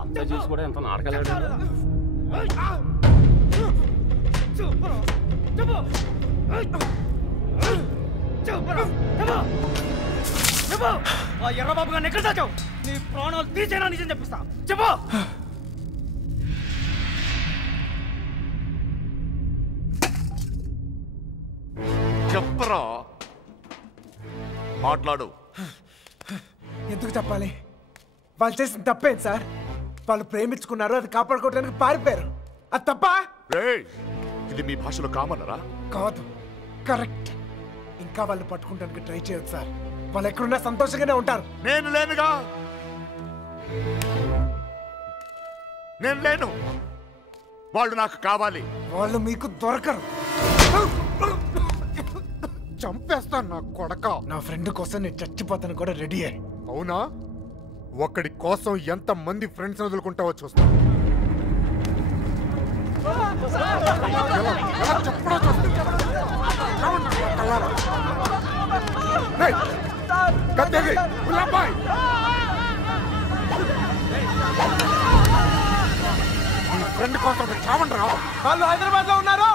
అంతా చూసి కూడా ఎంత నాటకాలు ఎర్రబాబు గారిని ఎక్కడ దాచావు? నీ ప్రాణాలు తీసేనా నిజం చెప్పిస్తా. చెప్పు. చెప్పరా, మాట్లాడు. ఎందుకు చెప్పాలి? వాళ్ళు చేసిన తప్పేంటి సార్? వాళ్ళు ప్రేమించుకున్నారు, అది కాపాడుకోవడానికి పారిపోయారు. అది తప్ప? ఇది మీ భాషలో కామన్నరా? కాదు, కరెక్ట్. ఇంకా వాళ్ళు పట్టుకుంటానికి ట్రై చేయొచ్చు సార్. వాళ్ళు ఎక్కడున్నా సంతోషంగానే ఉంటారు. నేను లేనుగా, నేను లేను. వాళ్ళు నాకు కావాలి. వాళ్ళు మీకు దొరకరు. చంపేస్తాను నా కొడక. నా ఫ్రెండ్ కోసం నేను చచ్చిపోతాను కూడా రెడీ అయ్యి. అవునా? ఒక్కడి కోసం ఎంత మంది ఫ్రెండ్స్ వదులుకుంటావో చూస్తా. ఫ్రెండ్ కోసం చావండి రా. వాళ్ళు హైదరాబాద్ లో ఉన్నారు.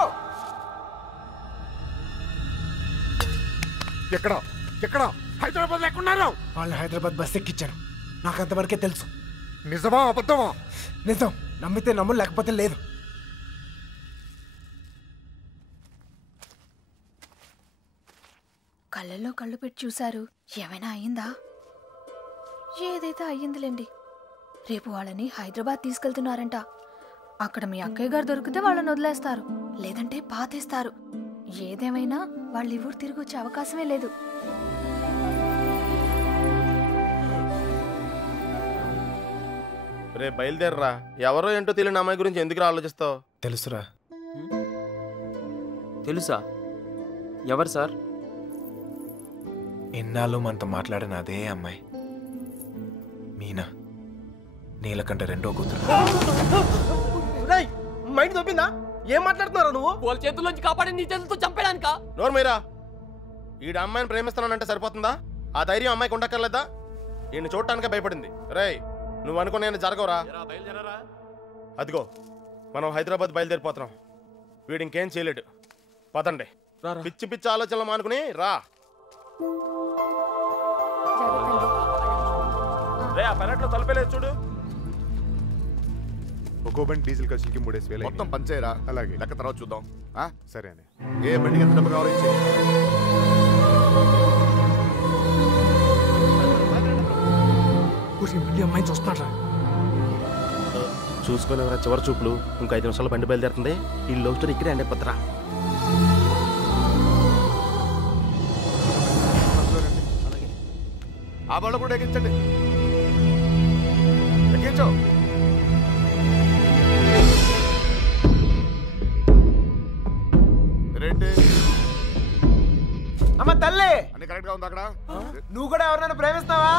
ఎక్కడ ఎక్కడ? హైదరాబాద్ లేకున్నారు. వాళ్ళు హైదరాబాద్ బస్ ఎక్కించారు. నాకు అంతవరకే తెలుసు. నిజమా అబద్ధమా? నిజం. నమ్మితే నమ్ము, లేకపోతే లేదు. కళ్ళల్లో కళ్ళు పెట్టి చూశారు. ఏమైనా అయ్యిందా? ఏదైతే అయ్యిందిలేండి. రేపు వాళ్ళని హైదరాబాద్ తీసుకెళ్తున్నారంట. అక్కడ మీ అక్కయ్య గారు దొరికితే వాళ్ళని వదిలేస్తారు, లేదంటే పాతేస్తారు. ఏదేమైనా వాళ్ళు ఊరు తిరిగి వచ్చే అవకాశమే లేదు. రే బయలుదేరరా. ఎవరో ఏంటో తెలియని అమ్మాయి గురించి ఎందుకు ఆలోచిస్తావు? తెలుసురా. తెలుసా? ఎవరు సార్? ఎన్నాళ్ళు మనతో మాట్లాడిన అదే అమ్మాయి, మీనా. నీలకంఠ రెండో కూతురు. మైండ్ తప్పిందా? ఏం మాట్లాడుతున్నారా నువ్వు? వాళ్ళ చేతుల్లోంచి కాపాడి నీ చేతులతో చంపడానిక? నోరు మీరా. ఈడ అమ్మాయిని ప్రేమిస్తున్నానంటే సరిపోతుందా? ఆ ధైర్యం అమ్మాయికి ఉండక్కర్లేదా? ఈయన చూడటానికే భయపడింది. రేయ్, నువ్వు అనుకునే జరగవురా. అదిగో మనం హైదరాబాద్ బయలుదేరిపోతున్నాం. వీడు ఇంకేం చేయలేడు. పదండి. పిచ్చి పిచ్చి ఆలోచనలు మానుకుని రా. రే, ఆ పెరట్లో తలపేలేదు చూడు. ఒక్కో బండి డీజిల్ ఖర్చులకి 3,000 మొత్తం పంచేయరా. అలాగే. లెక్క తర్వాత చూద్దాం. సరే అని. ఏ బండికి ఎంత డబ్బు కావాలో ఇచ్చేయ్. అమ్మాయిని చూస్తున్నారా? చూసుకుని చివరి చూపులు. ఇంకో 5 నిమిషాలు బండి బయలుదేరుతుంది. ఈ లవ్ స్టోరీ ఇక్కడే అండి పత్రా. ఆ బాళ్ళు కూడా ఎక్కించండి. ఎక్కించు. రేంటి అమ్మ తల్లి, అన్ని కరెక్ట్ గా ఉంది అక్కడ? నువ్వు కూడా ఎవరినైనా ప్రేమిస్తావా?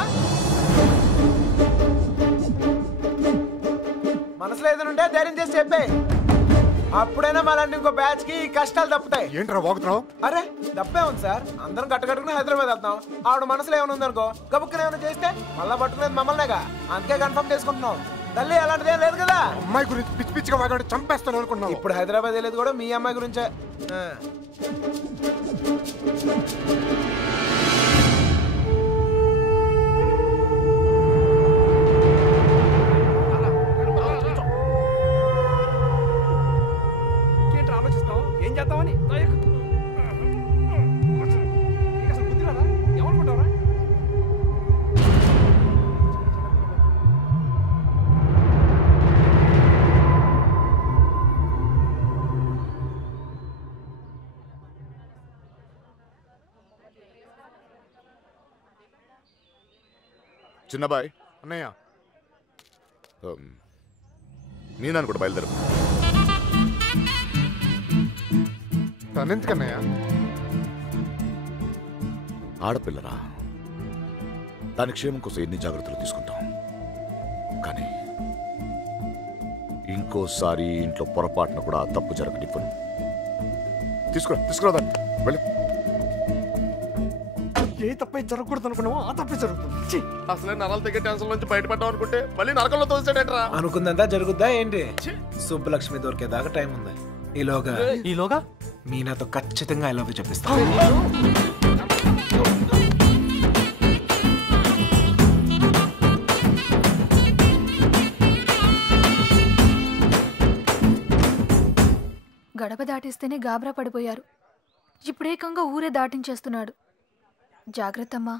మనసులో ఏదైనా ధైర్యం చేసి చెప్పే. అప్పుడైనా మళ్ళీ ఇంకో బ్యాచ్ కి కష్టాలు తప్పుతాయి. ఏంట్రా వాగుతున్నావు? అరే తప్పే ఉంది సార్. అందరం కట్టుకట్టుకుని హైదరాబాద్ వెళ్తాం. ఆవిడ మనసులో ఏమైనా ఉందనుకో, గబుక్కుని ఏమైనా చేస్తే మళ్ళా పట్టుకునేది మమ్మల్నేగా. అందుకే కన్ఫర్మ్ చేసుకుంటున్నాం. తల్లి అలాంటిదేం లేదు కదా. అమ్మాయి గురించి పిచ్చి పిచ్చిగా వాగాడు, చంపేస్తాను అనుకున్నావు. ఇప్పుడు హైదరాబాద్ వెళ్ళేది కూడా మీ అమ్మాయి గురించే. ఆలోచిస్తావు ఏం చేద్దామని? అసలు బుద్ధి రాదా? ఏమనుకుంటావరా? చిన్నబాయ్. అన్నయ్య, నేను కూడా బయలుదేరు. తనెందుకన్నయ్య? ఆడపిల్లరా, దాని క్షేమం కోసం ఎన్ని జాగ్రత్తలు తీసుకుంటాం. కానీ ఇంకోసారి ఇంట్లో పొరపాటున కూడా తప్పు జరగనివ్వను. తీసుకురా దాన్ని. వెళ్ళి. ఏ తప్పే జరగకూడదు అనుకున్నావో ఆ తప్పే జరుగుతుంది. ఛీ! అసలే నరాలు తగ్గే టెన్షన్ నుంచి బయటపడ్డాం అనుకుంటే మళ్ళీ నరకంలో తోసాడేట్రా. అనుకుందంతా జరుగుద్దా ఏంటి? సుబ్బలక్ష్మి దొరికేదాకా టైం ఉంది. ఈలోగా మీనాతో ఖచ్చితంగా ఐ లవ్ యూ చెప్పిస్తా. గడప దాటిస్తేనే గాబరా పడిపోయారు. ఇప్పుడేకంగా ఊరే దాటించేస్తున్నాడు. జాగ్రత్తమ్మా.